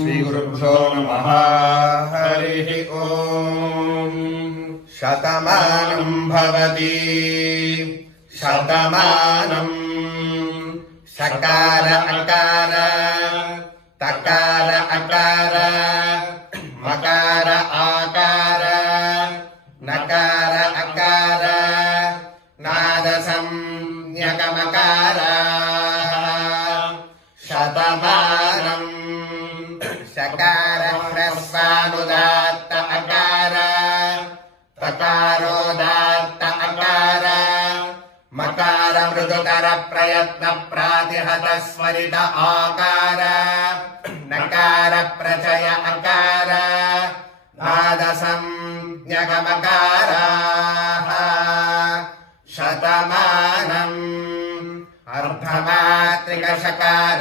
श्रीगुरुभ्यो नमः। हरिः ॐ। शतमानं भवति शतमानं सकार अकार तकार अकार मकार आकार नकार अकार नादसंज्ञकमकाराः। शतमानं सकार ह्रस्वानुदात्त अकार तकारोदात्त अकार मकार मृदुतर प्रयत्न प्रातिहत स्वरित आकार नकार प्रचय अकार नादसंज्ञकमकाराः। शतमानं अर्धमात्रिकशकार